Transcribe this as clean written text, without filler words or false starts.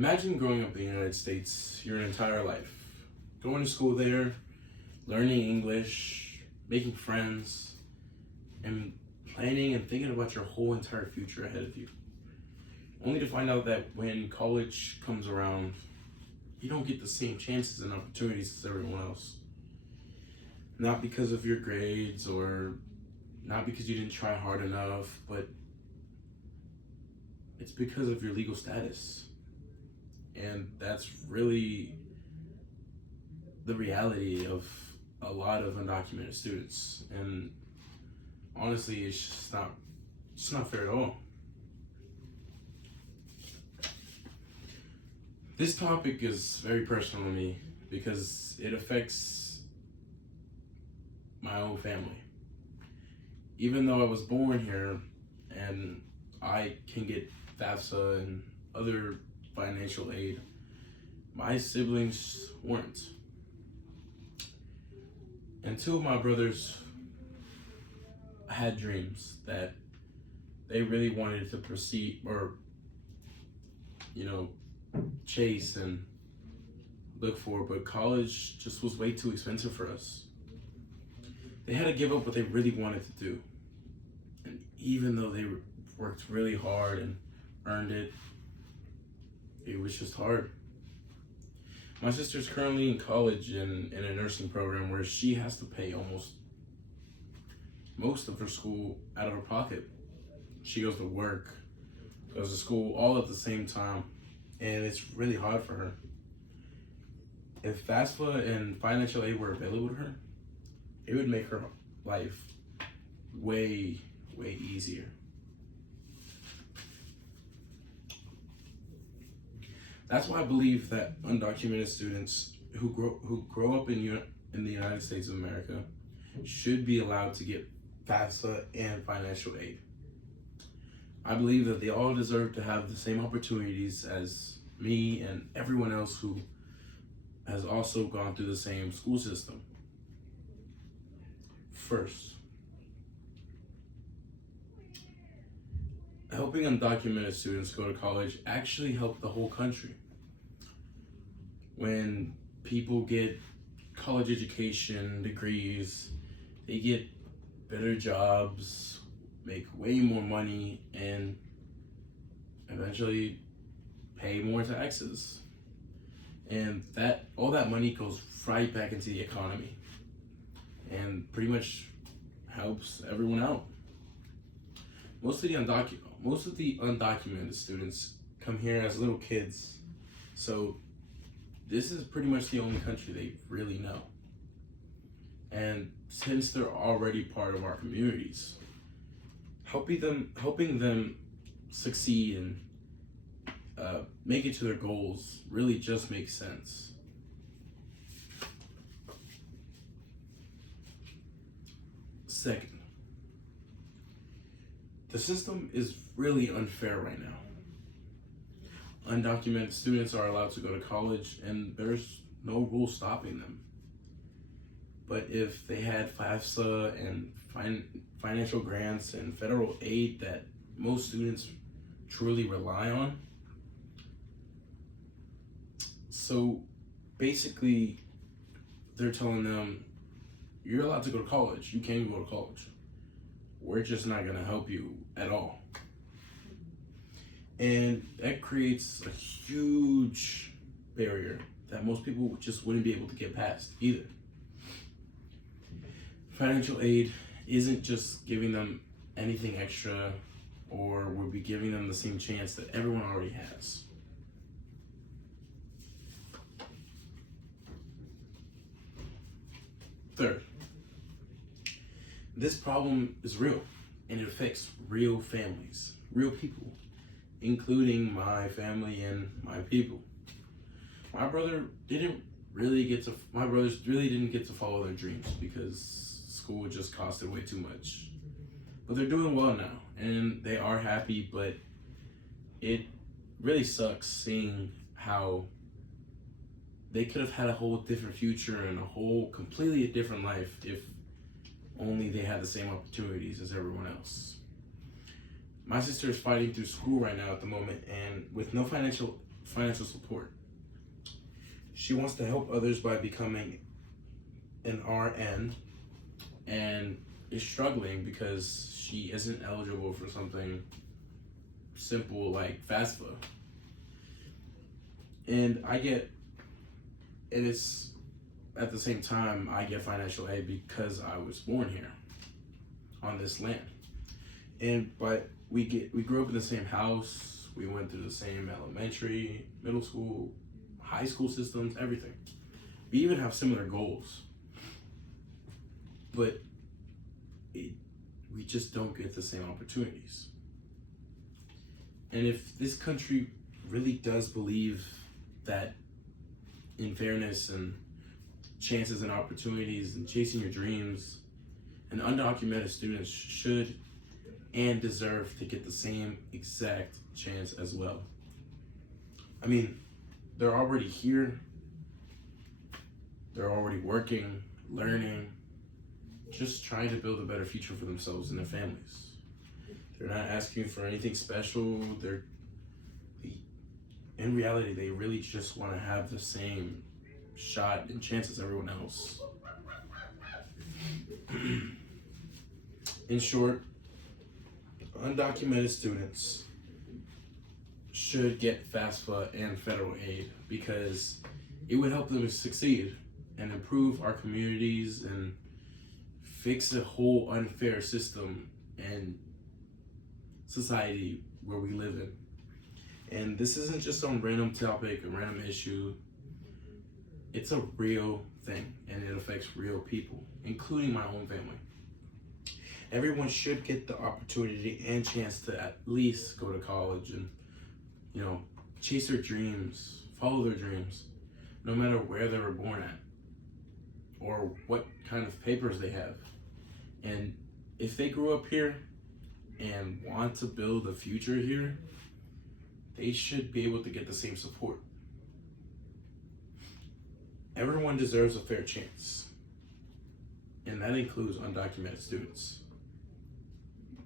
Imagine growing up in the United States your entire life, going to school there, learning English, making friends, and planning and thinking about your whole entire future ahead of you. Only to find out that when college comes around, you don't get the same chances and opportunities as everyone else. Not because of your grades or not because you didn't try hard enough, but it's because of your legal status. And that's really the reality of a lot of undocumented students. And honestly, it's just not fair at all. This topic is very personal to me because it affects my own family. Even though I was born here and I can get FAFSA and other financial aid, my siblings weren't. And two of my brothers had dreams that they really wanted to proceed or, chase and look for, but college just was way too expensive for us. They had to give up what they really wanted to do. And even though they worked really hard and earned it, it was just hard. My sister's currently in college in a nursing program where she has to pay most of her school out of her pocket. She goes to work, goes to school all at the same time, and it's really hard for her. If FAFSA and financial aid were available to her, it would make her life way, way easier. That's why I believe that undocumented students who grow up in the United States of America should be allowed to get FAFSA and financial aid. I believe that they all deserve to have the same opportunities as me and everyone else who has also gone through the same school system. First, helping undocumented students go to college actually helped the whole country. When people get college education degrees, they get better jobs, make way more money, and eventually pay more taxes. And all that money goes right back into the economy and pretty much helps everyone out. Most of the undocumented students come here as little kids, so this is pretty much the only country they really know. And since they're already part of our communities, helping them succeed and make it to their goals really just makes sense. Second, the system is really unfair right now. Undocumented students are allowed to go to college and there's no rule stopping them. But if they had FAFSA and financial grants and federal aid that most students truly rely on, so basically they're telling them, you're allowed to go to college, you can go to college. We're just not gonna help you at all. And that creates a huge barrier that most people just wouldn't be able to get past either. Financial aid isn't just giving them anything extra or would be giving them the same chance that everyone already has. Third, this problem is real and it affects real families, real people, including my family and my people. My brothers really didn't get to follow their dreams because school just costed way too much. But they're doing well now and they are happy, but it really sucks seeing how they could have had a whole different future and a whole completely different life if only they had the same opportunities as everyone else. My sister is fighting through school right now at the moment, and with no financial financial support. She wants to help others by becoming an RN and is struggling because she isn't eligible for something simple like FAFSA. And it is at the same time, I get financial aid because I was born here on this land. But we grew up in the same house. We went through the same elementary, middle school, high school systems, everything. We even have similar goals. But we just don't get the same opportunities. And if this country really does believe that in fairness and chances and opportunities and chasing your dreams, and undocumented students should and deserve to get the same exact chance as well. I mean, they're already here, they're already working, learning, just trying to build a better future for themselves and their families. They're not asking for anything special. In reality, they really just want to have the same shot and chance as everyone else. In short, undocumented students should get FAFSA and federal aid because it would help them succeed and improve our communities and fix a whole unfair system and society where we live in. And this isn't just some random topic, a random issue. It's a real thing, and it affects real people, including my own family. Everyone should get the opportunity and chance to at least go to college and, chase their dreams, follow their dreams, no matter where they were born at or what kind of papers they have. And if they grew up here and want to build a future here, they should be able to get the same support. Everyone deserves a fair chance, and that includes undocumented students.